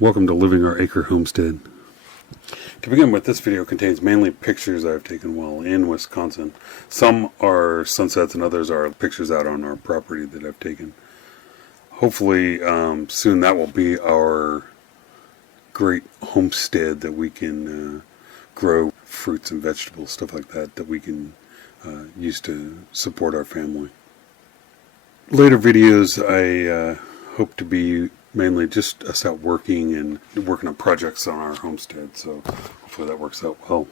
Welcome to Living Our Acre Homestead. To begin with, this video contains mainly pictures I've taken while in Wisconsin. Some are sunsets and others are pictures out on our property that I've taken. Hopefully soon that will be our great homestead that we can grow fruits and vegetables, stuff like that we can use to support our family. Later videos I hope to be mainly just us out working on projects on our homestead, so hopefully that works out well.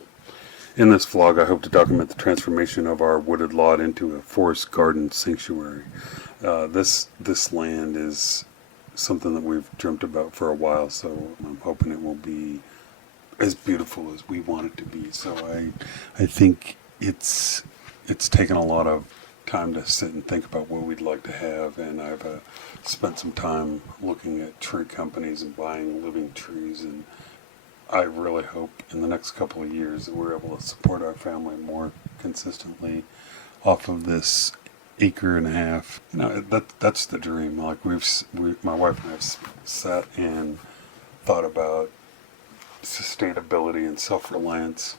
In this vlog, I hope to document the transformation of our wooded lot into a forest garden sanctuary. This land is something that we've dreamt about for a while, so I'm hoping it will be as beautiful as we want it to be. So I think it's taken a lot of time to sit and think about what we'd like to have, and I've spent some time looking at tree companies and buying living trees, and I really hope in the next couple of years that we're able to support our family more consistently off of this acre and a half. You know, that's the dream. Like my wife and I have sat and thought about sustainability and self-reliance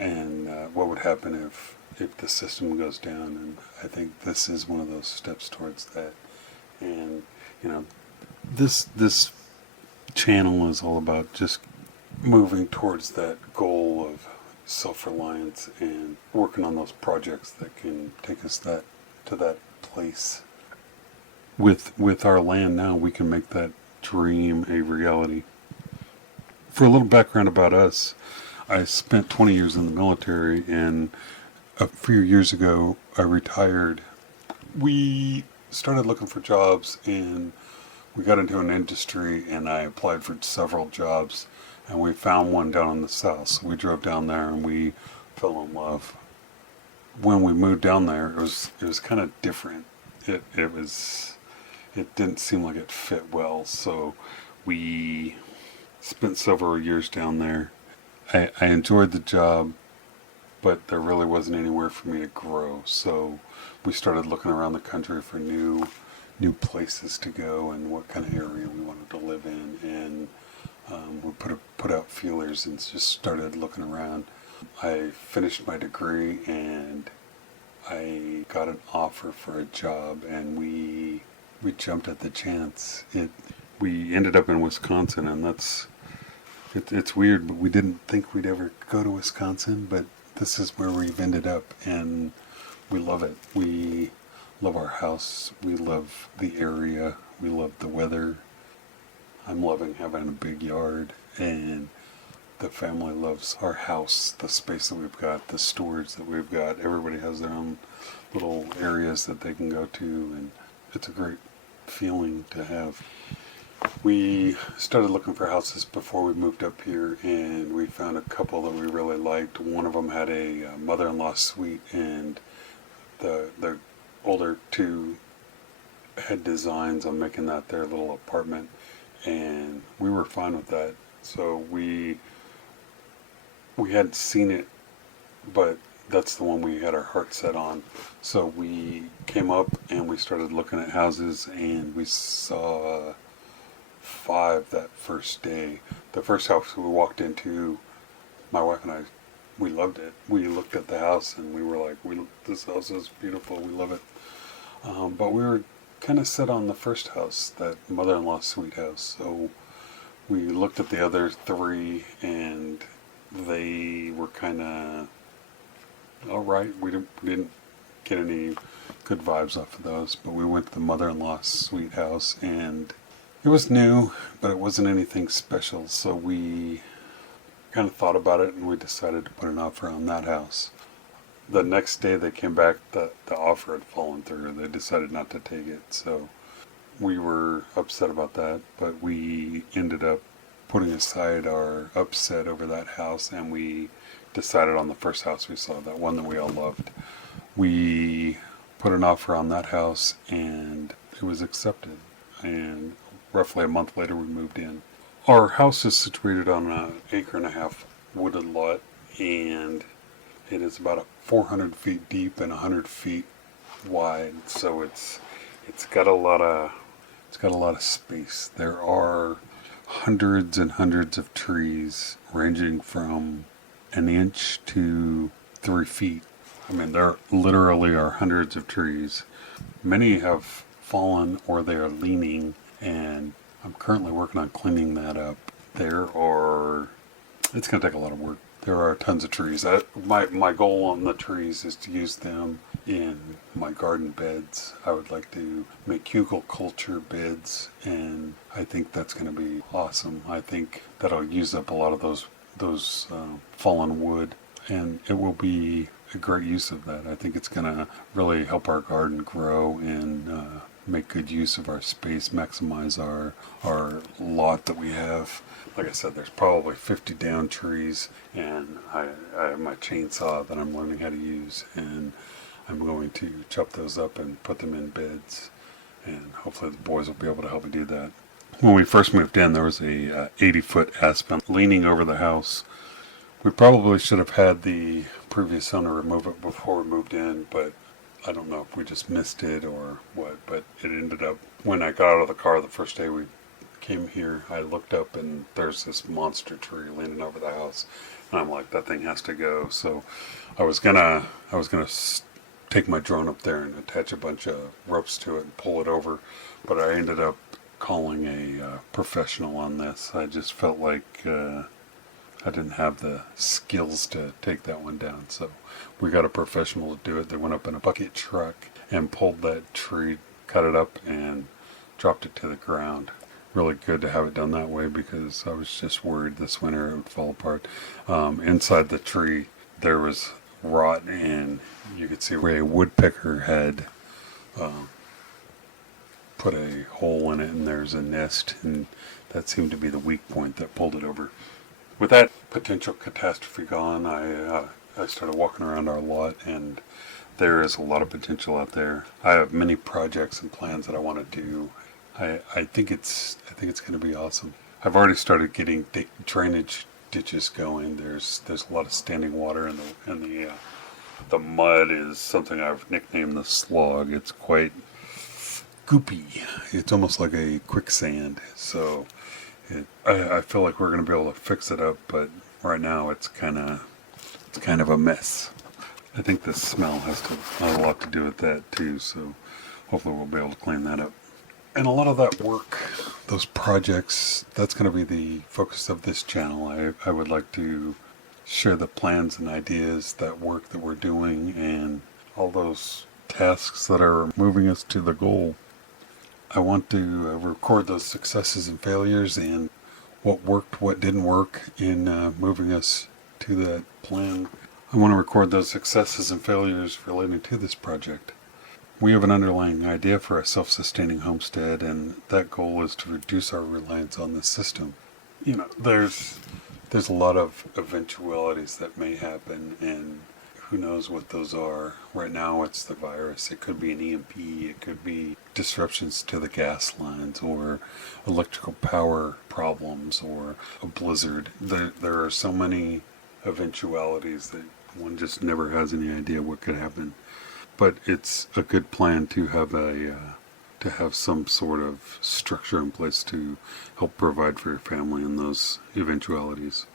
and what would happen if the system goes down, and I think this is one of those steps towards that. And you know, this channel is all about just moving towards that goal of self-reliance and working on those projects that can take us to that place. With our land now, we can make that dream a reality. For a little background about us, I spent 20 years in the military, and a few years ago I retired. We started looking for jobs, and we got into an industry, and I applied for several jobs, and we found one down in the south. So we drove down there and we fell in love. When we moved down there, it was kind of different. It didn't seem like it fit well, so we spent several years down there. I enjoyed the job, but there really wasn't anywhere for me to grow. So we started looking around the country for new places to go and what kind of area we wanted to live in. And we put out feelers and just started looking around. I finished my degree and I got an offer for a job, and we jumped at the chance. We ended up in Wisconsin, and it's weird, but we didn't think we'd ever go to Wisconsin, but this is where we've ended up, and we love it. We love our house. We love the area. We love the weather. I'm loving having a big yard, and the family loves our house, the space that we've got, the storage that we've got. Everybody has their own little areas that they can go to, and it's a great feeling to have. We started looking for houses before we moved up here, and we found a couple that we really liked. One of them had a mother-in-law suite, and the older two had designs on making that their little apartment, and we were fine with that. So we hadn't seen it, but that's the one we had our heart set on. So we came up and we started looking at houses, and we saw 5 that first day. The first house we walked into, my wife and I, we loved it. We looked at the house and we were like, this house is beautiful, we love it. But we were kind of set on the first house, that mother-in-law suite house. So we looked at the other 3, and they were kind of alright. We didn't get any good vibes off of those, but we went to the mother-in-law suite house, and it was new, but it wasn't anything special, so we kind of thought about it, and we decided to put an offer on that house. The next day they came back, the offer had fallen through. They decided not to take it, so we were upset about that, but we ended up putting aside our upset over that house, and we decided on the first house we saw, that one that we all loved. We put an offer on that house, and it was accepted, and roughly a month later we moved in. Our house is situated on an acre and a half wooded lot, and it is about 400 feet deep and 100 feet wide, so it's got a lot of space. There are hundreds and hundreds of trees ranging from an inch to 3 feet. I mean, there literally are hundreds of trees. Many have fallen or they are leaning, and I'm currently working on cleaning that up. It's going to take a lot of work. There are tons of trees. My goal on the trees is to use them in my garden beds. I would like to make hugelkultur beds, and I think that's going to be awesome. I think that'll use up a lot of those fallen wood, and it will be a great use of that. I think it's going to really help our garden grow and make good use of our space, maximize our lot that we have. Like I said, there's probably 50 down trees, and I have my chainsaw that I'm learning how to use, and I'm going to chop those up and put them in beds, and hopefully the boys will be able to help me do that. When we first moved in, there was a 80-foot aspen leaning over the house. We probably should have had the previous owner remove it before we moved in, but I don't know if we just missed it or what, but it ended up, when I got out of the car the first day we came here, I looked up and there's this monster tree leaning over the house, and I'm like, that thing has to go. So I was gonna take my drone up there and attach a bunch of ropes to it and pull it over, but I ended up calling a professional on this. I just felt like I didn't have the skills to take that one down, so we got a professional to do it. They went up in a bucket truck and pulled that tree, cut it up, and dropped it to the ground. Really good to have it done that way, because I was just worried this winter it would fall apart. Inside the tree there was rot, and you could see where a woodpecker had put a hole in it, and there's a nest, and that seemed to be the weak point that pulled it over. With that potential catastrophe gone, I started walking around our lot, and there is a lot of potential out there. I have many projects and plans that I want to do. I think it's going to be awesome. I've already started getting drainage ditches going. There's a lot of standing water, and the mud is something I've nicknamed the slog. It's quite goopy. It's almost like a quicksand. So I feel like we're going to be able to fix it up, but right now it's kind of a mess. I think the smell has a lot to do with that too. So hopefully we'll be able to clean that up. And a lot of that work, those projects, that's going to be the focus of this channel. I would like to share the plans and ideas, that work that we're doing, and all those tasks that are moving us to the goal. I want to record those successes and failures, and what worked, what didn't work in moving us to that plan. I want to record those successes and failures relating to this project. We have an underlying idea for a self-sustaining homestead, and that goal is to reduce our reliance on the system. You know, there's a lot of eventualities that may happen, and who knows what those are. Right now it's the virus. It could be an EMP. It could be disruptions to the gas lines, or electrical power problems, or a blizzard. There are so many eventualities that one just never has any idea what could happen. But it's a good plan to have some sort of structure in place to help provide for your family in those eventualities.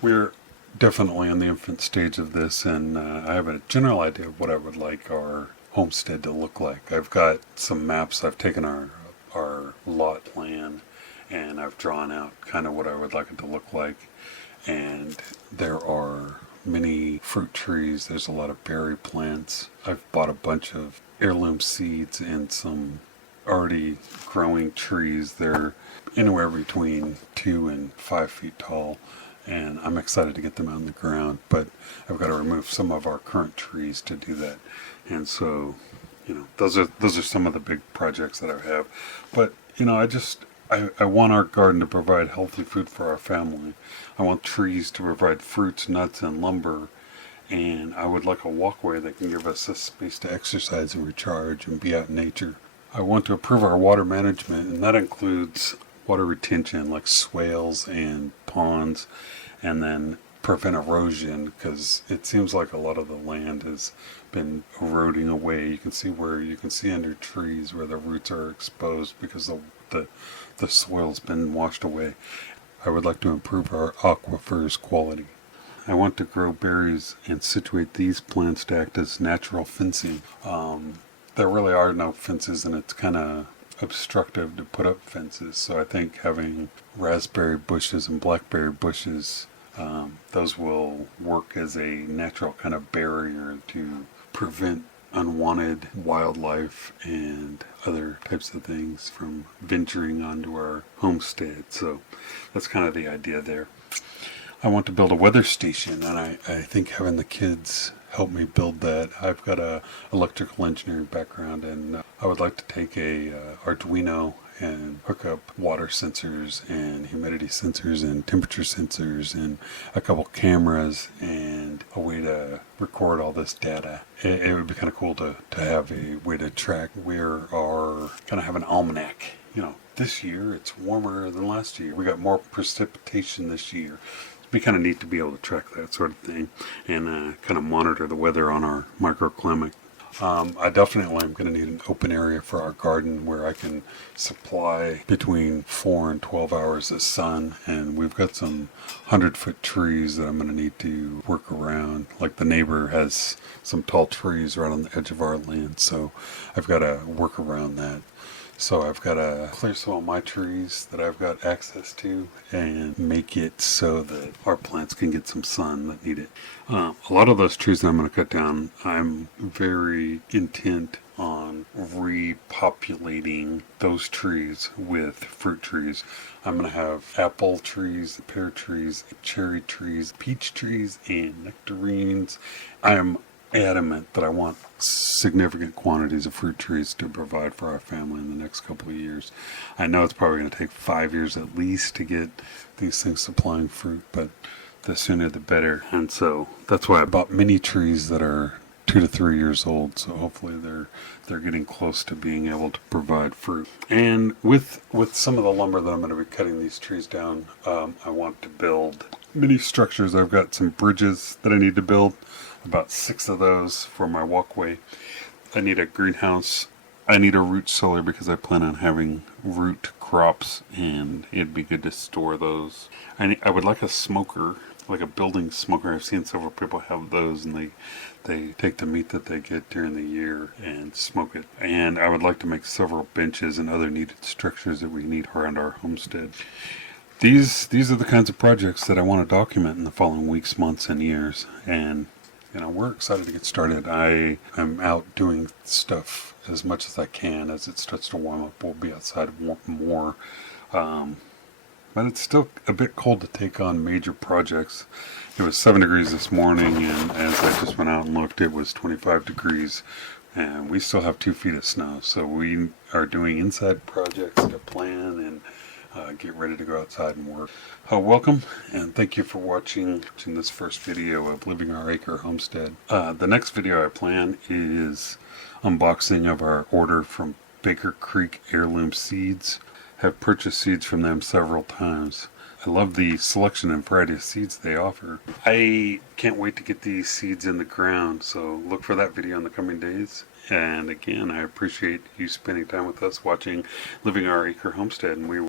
We're definitely in the infant stage of this, and I have a general idea of what I would like our homestead to look like. I've got some maps. I've taken our lot plan, and I've drawn out kind of what I would like it to look like. And there are many fruit trees. There's a lot of berry plants. I've bought a bunch of heirloom seeds and some already growing trees. They're anywhere between 2 and 5 feet tall, and I'm excited to get them out in the ground, but I've got to remove some of our current trees to do that. And so, those are some of the big projects that I have. But I want our garden to provide healthy food for our family. I want trees to provide fruits, nuts, and lumber. And I would like a walkway that can give us a space to exercise and recharge and be out in nature. I want to improve our water management, and that includes water retention like swales and ponds, and then prevent erosion, because it seems like a lot of the land has been eroding away. You can see under trees where the roots are exposed because the the soil's been washed away. I would like to improve our aquifers quality. I want to grow berries and situate these plants to act as natural fencing. There really are no fences, and it's kind of obstructive to put up fences, so I think having raspberry bushes and blackberry bushes, those will work as a natural kind of barrier to prevent unwanted wildlife and other types of things from venturing onto our homestead. So that's kind of the idea there. I want to build a weather station, and I think having the kids help me build that. I've got a electrical engineering background, and I would like to take a Arduino and hook up water sensors and humidity sensors and temperature sensors and a couple cameras and a way to record all this data. It would be kind of cool to have a way to track where our, kind of have an almanac. You know, this year it's warmer than last year. We got more precipitation this year. It'd be kind of neat to be able to track that sort of thing and kind of monitor the weather on our microclimate. I definitely am going to need an open area for our garden where I can supply between 4 and 12 hours of sun, and we've got some 100-foot trees that I'm going to need to work around. Like the neighbor has some tall trees right on the edge of our land, so I've got to work around that. So I've got to clear some of my trees that I've got access to and make it so that our plants can get some sun that need it. A lot of those trees that I'm going to cut down, I'm very intent on repopulating those trees with fruit trees. I'm going to have apple trees, pear trees, cherry trees, peach trees, and nectarines. I am adamant that I want significant quantities of fruit trees to provide for our family in the next couple of years. I know it's probably going to take 5 years at least to get these things supplying fruit, but the sooner the better. And so that's why I bought mini trees that are 2 to 3 years old, so hopefully they're getting close to being able to provide fruit. And with some of the lumber that I'm going to be cutting these trees down, I want to build mini structures. I've got some bridges that I need to build, about 6 of those for my walkway. I need a greenhouse. I need a root cellar because I plan on having root crops, and it'd be good to store those. I would like a smoker, like a building smoker. I've seen several people have those, and they take the meat that they get during the year and smoke it. And I would like to make several benches and other needed structures that we need around our homestead. These are the kinds of projects that I want to document in the following weeks, months, and years. And you know, we're excited to get started. I am out doing stuff as much as I can. As it starts to warm up, we'll be outside more. But it's still a bit cold to take on major projects. It was 7 degrees this morning, and as I just went out and looked, it was 25 degrees. And we still have 2 feet of snow. So we are doing inside projects to plan and get ready to go outside and work. Welcome, and thank you for watching this first video of Living Our Acre Homestead. The next video I plan is unboxing of our order from Baker Creek Heirloomseeds. Have purchased seeds from them several times. I love the selection and variety of seeds they offer. I can't wait to get these seeds in the ground, so look for that video in the coming days. And again, I appreciate you spending time with us watching Living Our Acre Homestead, and we